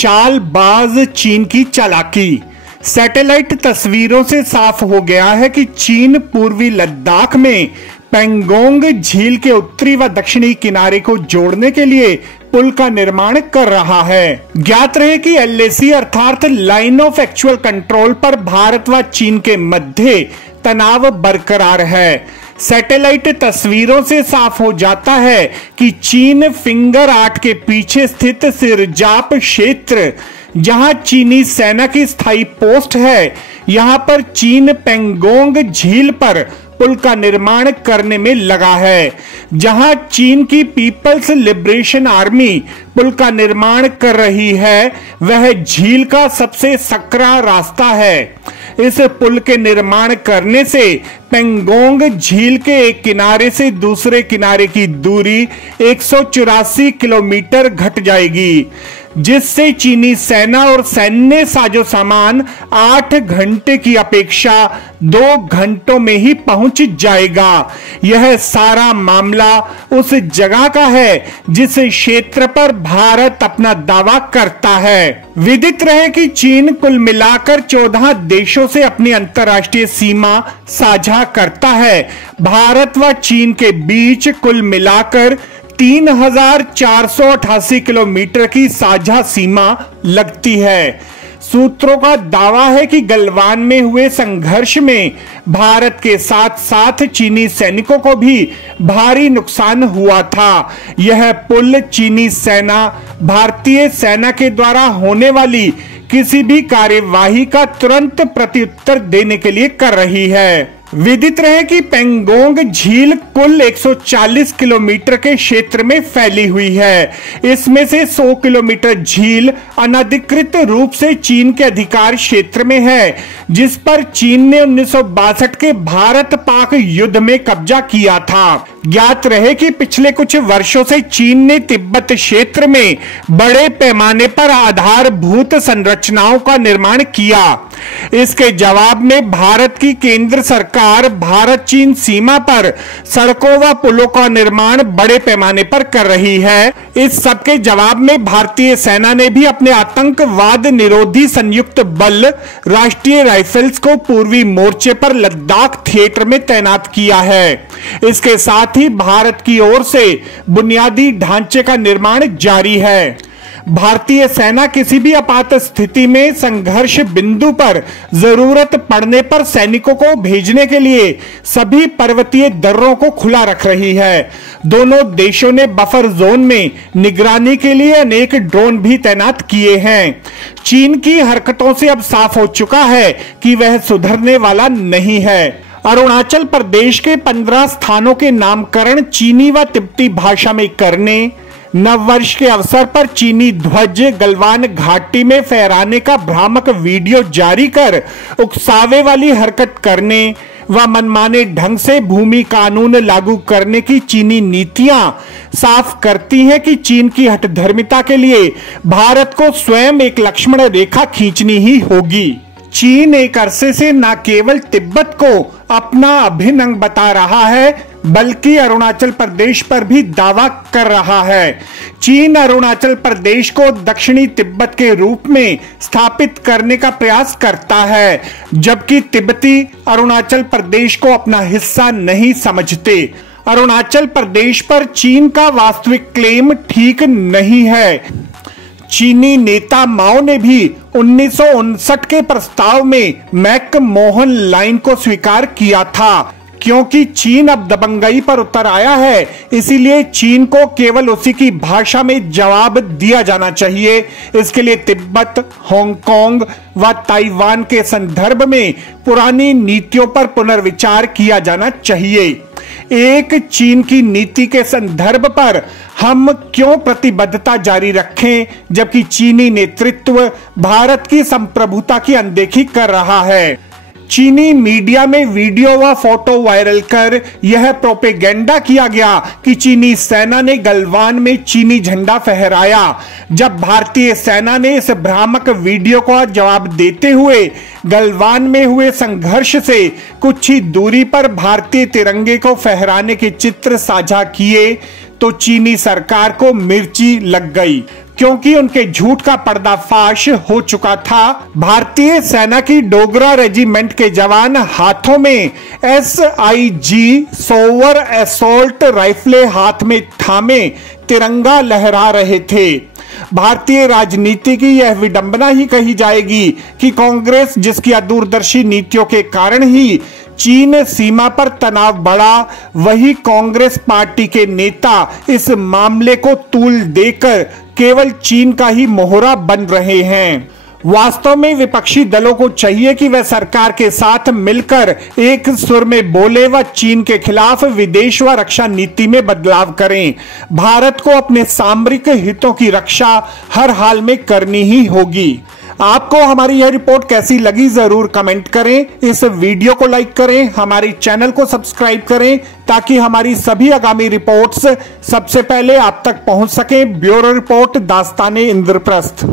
चालबाज चीन की चालाकी। सैटेलाइट तस्वीरों से साफ हो गया है कि चीन पूर्वी लद्दाख में पेंगोंग झील के उत्तरी व दक्षिणी किनारे को जोड़ने के लिए पुल का निर्माण कर रहा है। ज्ञात रहे कि LAC अर्थात लाइन ऑफ एक्चुअल कंट्रोल पर भारत व चीन के मध्य तनाव बरकरार है। सैटेलाइट तस्वीरों से साफ हो जाता है कि चीन फिंगर 8 के पीछे स्थित सिरजाप क्षेत्र, जहां चीनी सेना की स्थायी पोस्ट है, यहां पर चीन पेंगोंग झील पर पुल का निर्माण करने में लगा है। जहां चीन की पीपल्स लिबरेशन आर्मी पुल का निर्माण कर रही है, वह झील का सबसे सकरा रास्ता है। इस पुल के निर्माण करने से पेंगोंग झील के एक किनारे से दूसरे किनारे की दूरी 184 किलोमीटर घट जाएगी, जिससे चीनी सेना और सैन्य साजो सामान 8 घंटे की अपेक्षा 2 घंटों में ही पहुंच जाएगा। यह सारा मामला उस जगह का है जिस क्षेत्र पर भारत अपना दावा करता है। विदित रहे कि चीन कुल मिलाकर 14 देशों से अपनी अंतर्राष्ट्रीय सीमा साझा करता है। भारत व चीन के बीच कुल मिलाकर 3488 किलोमीटर की साझा सीमा लगती है। सूत्रों का दावा है कि गलवान में हुए संघर्ष में भारत के साथ साथ चीनी सैनिकों को भी भारी नुकसान हुआ था। यह पुल चीनी सेना भारतीय सेना के द्वारा होने वाली किसी भी कार्यवाही का तुरंत प्रत्युत्तर देने के लिए कर रही है। विदित रहे कि पेंगोंग झील कुल 140 किलोमीटर के क्षेत्र में फैली हुई है। इसमें से 100 किलोमीटर झील अनधिकृत रूप से चीन के अधिकार क्षेत्र में है, जिस पर चीन ने 1962 के भारत पाक युद्ध में कब्जा किया था। ज्ञात रहे कि पिछले कुछ वर्षों से चीन ने तिब्बत क्षेत्र में बड़े पैमाने पर आधारभूत संरचनाओं का निर्माण किया। इसके जवाब में भारत की केंद्र सरकार भारत चीन सीमा पर सड़कों व पुलों का निर्माण बड़े पैमाने पर कर रही है। इस सब के जवाब में भारतीय सेना ने भी अपने आतंकवाद निरोधी संयुक्त बल राष्ट्रीय राइफल्स को पूर्वी मोर्चे पर लद्दाख थिएटर में तैनात किया है। इसके साथ ही भारत की ओर से बुनियादी ढांचे का निर्माण जारी है। भारतीय सेना किसी भी आपात स्थिति में संघर्ष बिंदु पर जरूरत पड़ने पर सैनिकों को भेजने के लिए सभी पर्वतीय दर्रों को खुला रख रही है। दोनों देशों ने बफर जोन में निगरानी के लिए अनेक ड्रोन भी तैनात किए हैं। चीन की हरकतों से अब साफ हो चुका है कि वह सुधरने वाला नहीं है। अरुणाचल प्रदेश के 15 स्थानों के नामकरण चीनी व तिब्बती भाषा में करने, नववर्ष के अवसर पर चीनी ध्वज गलवान घाटी में फहराने का भ्रामक वीडियो जारी कर उकसावे वाली हरकत करने व मनमाने ढंग से भूमि कानून लागू करने की चीनी नीतियां साफ करती हैं कि चीन की हठधर्मिता के लिए भारत को स्वयं एक लक्ष्मण रेखा खींचनी ही होगी। चीन एक अरसे से न केवल तिब्बत को अपना अभिन्न अंग बता रहा है, बल्कि अरुणाचल प्रदेश पर भी दावा कर रहा है। चीन अरुणाचल प्रदेश को दक्षिणी तिब्बत के रूप में स्थापित करने का प्रयास करता है, जबकि तिब्बती अरुणाचल प्रदेश को अपना हिस्सा नहीं समझते। अरुणाचल प्रदेश पर चीन का वास्तविक क्लेम ठीक नहीं है। चीनी नेता माओ ने भी 1959 के प्रस्ताव में मैक-मोहन लाइन को स्वीकार किया था। क्योंकि चीन अब दबंगई पर उतर आया है, इसीलिए चीन को केवल उसी की भाषा में जवाब दिया जाना चाहिए। इसके लिए तिब्बत, हांगकांग व ताइवान के संदर्भ में पुरानी नीतियों पर पुनर्विचार किया जाना चाहिए। एक चीन की नीति के संदर्भ पर हम क्यों प्रतिबद्धता जारी रखें, जबकि चीनी नेतृत्व भारत की संप्रभुता की अनदेखी कर रहा है। चीनी मीडिया में वीडियो व फोटो वायरल कर यह प्रोपेगेंडा किया गया कि चीनी सेना ने गलवान में चीनी झंडा फहराया। जब भारतीय सेना ने इस भ्रामक वीडियो का जवाब देते हुए गलवान में हुए संघर्ष से कुछ ही दूरी पर भारतीय तिरंगे को फहराने के चित्र साझा किए, तो चीनी सरकार को मिर्ची लग गई। क्योंकि उनके झूठ का पर्दाफाश हो चुका था। भारतीय सेना की डोगरा रेजिमेंट के जवान हाथों में SIG सोवर असॉल्ट राइफले हाथ में थामे तिरंगा लहरा रहे थे। भारतीय राजनीति की यह विडंबना ही कही जाएगी कि कांग्रेस, जिसकी दूरदर्शी नीतियों के कारण ही चीन सीमा पर तनाव बढ़ा, वही कांग्रेस पार्टी के नेता इस मामले को तूल देकर केवल चीन का ही मोहरा बन रहे हैं। वास्तव में विपक्षी दलों को चाहिए कि वह सरकार के साथ मिलकर एक सुर में बोले व चीन के खिलाफ विदेश व रक्षा नीति में बदलाव करें। भारत को अपने सामरिक हितों की रक्षा हर हाल में करनी ही होगी। आपको हमारी यह रिपोर्ट कैसी लगी जरूर कमेंट करें। इस वीडियो को लाइक करें, हमारे चैनल को सब्सक्राइब करें ताकि हमारी सभी आगामी रिपोर्ट्स सबसे पहले आप तक पहुंच सकें। ब्यूरो रिपोर्ट, दास्ताने इंद्रप्रस्थ।